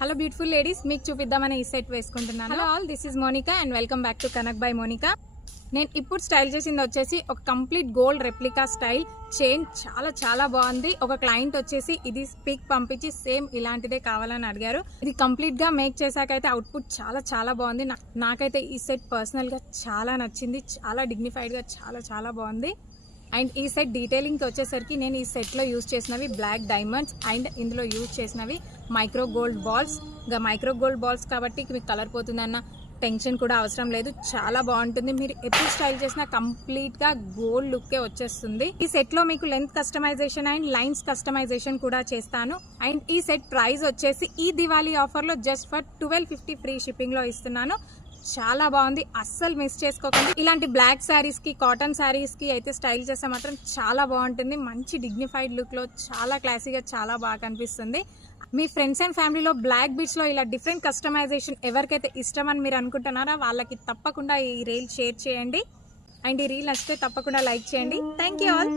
Hello beautiful ladies, మీకు చూపిద్దామని ఈ సెట్ వేసుకుంటున్నాను. Hello all, this is Monica and welcome back to Kanak by Monica. నేను ఇప్పుడు స్టైల్ చేసింది వచ్చేసి ఒక complete gold replica style chain. చాలా బాగుంది. ఒక క్లయింట్ వచ్చేసి ఇది పిక్ పంపించి సేమ్ ఇలాంటిదే కావాలని అడిగారు. ఇది కంప్లీట్ గా మేక్ చేశాకైతే అవుట్పుట్ చాలా బాగుంది. నాకైతే ఈ సెట్ పర్సనల్ గా చాలా నచ్చింది. చాలా డిగ్నిఫైడ్ గా చాలా బాగుంది. అండ్ ఈ సెట్ డీటెయిలింగ్కి వచ్చేసరికి నేను ఈ సెట్లో యూజ్ చేసినవి బ్లాక్ డైమండ్స్ అండ్ ఇందులో యూజ్ చేసినవి మైక్రో గోల్డ్ బాల్స్. ఇంకా మైక్రో గోల్డ్ బాల్స్ కాబట్టి మీకు కలర్ పోతుందన్న టెన్షన్ కూడా అవసరం లేదు. చాలా బాగుంటుంది. మీరు ఎప్పుడు స్టైల్ చేసినా కంప్లీట్గా గోల్డ్ లుక్కే వచ్చేస్తుంది. ఈ సెట్లో మీకు length customisation and lines customisation కూడా చేస్తాను. అండ్ ఈ సెట్ ప్రైస్ వచ్చేసి ఈ దివాళీ ఆఫర్లో జస్ట్ ఫర్ 1250 ఫ్రీ షిప్పింగ్లో ఇస్తున్నాను. చాలా బాగుంది, అస్సలు మిస్ చేసుకోకండి. ఇలాంటి బ్లాక్ శారీస్ కి, కాటన్ శారీస్ కి అయితే స్టైల్ చేస్తే మాత్రం చాలా బాగుంటుంది. మంచి డిగ్నిఫైడ్ లుక్ లో చాలా క్లాసీగా చాలా బాగా కనిపిస్తుంది. మీ ఫ్రెండ్స్ అండ్ ఫ్యామిలీలో బ్లాక్ బీట్స్ లో ఇలా డిఫరెంట్ కస్టమైజేషన్ ఎవరికైతే ఇష్టం అని మీరు అనుకుంటున్నారో వాళ్ళకి తప్పకుండా ఈ రీల్ షేర్ చేయండి. అండ్ ఈ రీల్ నచ్చితే తప్పకుండా లైక్ చేయండి. Thank you all.